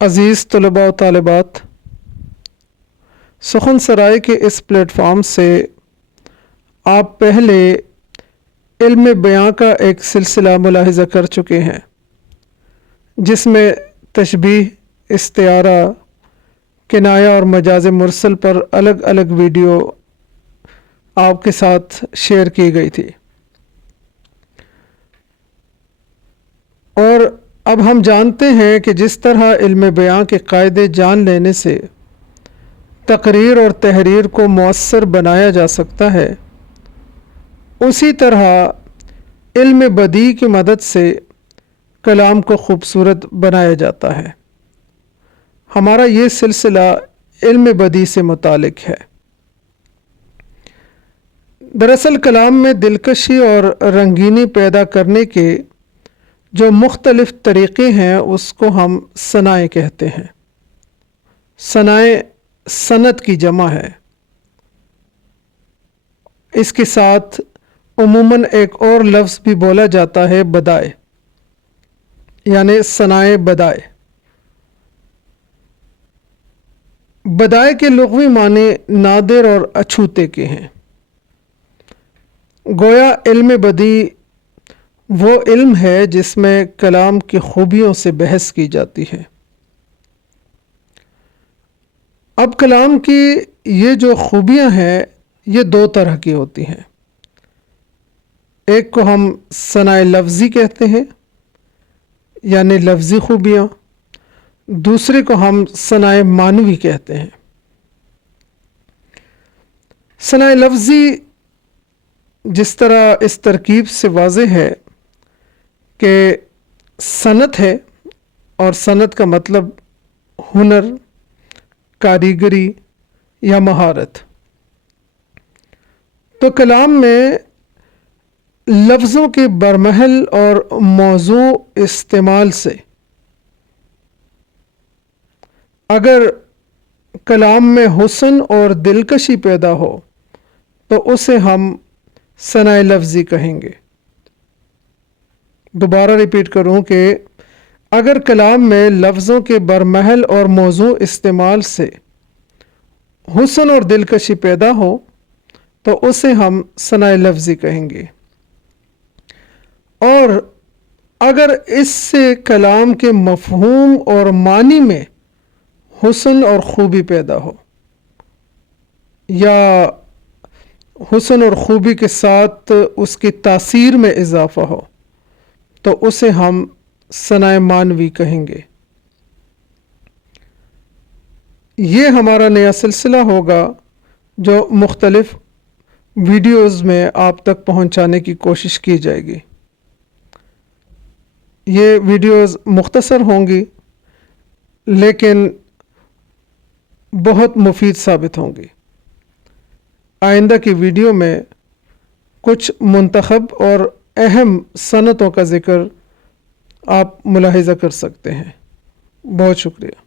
عزیز طلباء و طالبات، سخن سرائے کے اس پلیٹ فارم سے آپ پہلے علم بیاں کا ایک سلسلہ ملاحظہ کر چکے ہیں، جس میں تشبیہ، استعارہ، کنایہ اور مجاز مرسل پر الگ الگ ویڈیو آپ کے ساتھ شیئر کی گئی تھی۔ اور اب ہم جانتے ہیں کہ جس طرح علم بیاں کے قاعدے جان لینے سے تقریر اور تحریر کو مؤثر بنایا جا سکتا ہے، اسی طرح علم بدیع کی مدد سے کلام کو خوبصورت بنایا جاتا ہے۔ ہمارا یہ سلسلہ علم بدیع سے متعلق ہے۔ دراصل کلام میں دلکشی اور رنگینی پیدا کرنے کے جو مختلف طریقے ہیں اس کو ہم صنائع کہتے ہیں۔ صنائع صنعت کی جمع ہے۔ اس کے ساتھ عموماً ایک اور لفظ بھی بولا جاتا ہے، بدائع، یعنی صنائع بدائع۔ بدائع کے لغوی معنی نادر اور اچھوتے کے ہیں۔ گویا علم بدیع وہ علم ہے جس میں کلام کی خوبیوں سے بحث کی جاتی ہے۔ اب کلام کی یہ جو خوبیاں ہیں یہ دو طرح کی ہوتی ہیں۔ ایک کو ہم صنائع لفظی کہتے ہیں، یعنی لفظی خوبیاں، دوسرے کو ہم صنائع معنوی کہتے ہیں۔ صنائع لفظی جس طرح اس ترکیب سے واضح ہے کہ صنعت ہے، اور صنعت کا مطلب ہنر، کاریگری یا مہارت۔ تو کلام میں لفظوں کے برمحل اور موزوں استعمال سے اگر کلام میں حسن اور دلکشی پیدا ہو تو اسے ہم صنائع لفظی کہیں گے۔ دوبارہ ریپیٹ کروں کہ اگر کلام میں لفظوں کے برمحل اور موزوں استعمال سے حسن اور دلکشی پیدا ہو تو اسے ہم صنائع لفظی کہیں گے، اور اگر اس سے کلام کے مفہوم اور معنی میں حسن اور خوبی پیدا ہو، یا حسن اور خوبی کے ساتھ اس کی تاثیر میں اضافہ ہو، تو اسے ہم صنائع معنوی کہیں گے۔ یہ ہمارا نیا سلسلہ ہوگا جو مختلف ویڈیوز میں آپ تک پہنچانے کی کوشش کی جائے گی۔ یہ ویڈیوز مختصر ہوں گی لیکن بہت مفید ثابت ہوں گی۔ آئندہ کی ویڈیو میں کچھ منتخب اور اہم صنعتوں کا ذکر آپ ملاحظہ کر سکتے ہیں۔ بہت شکریہ۔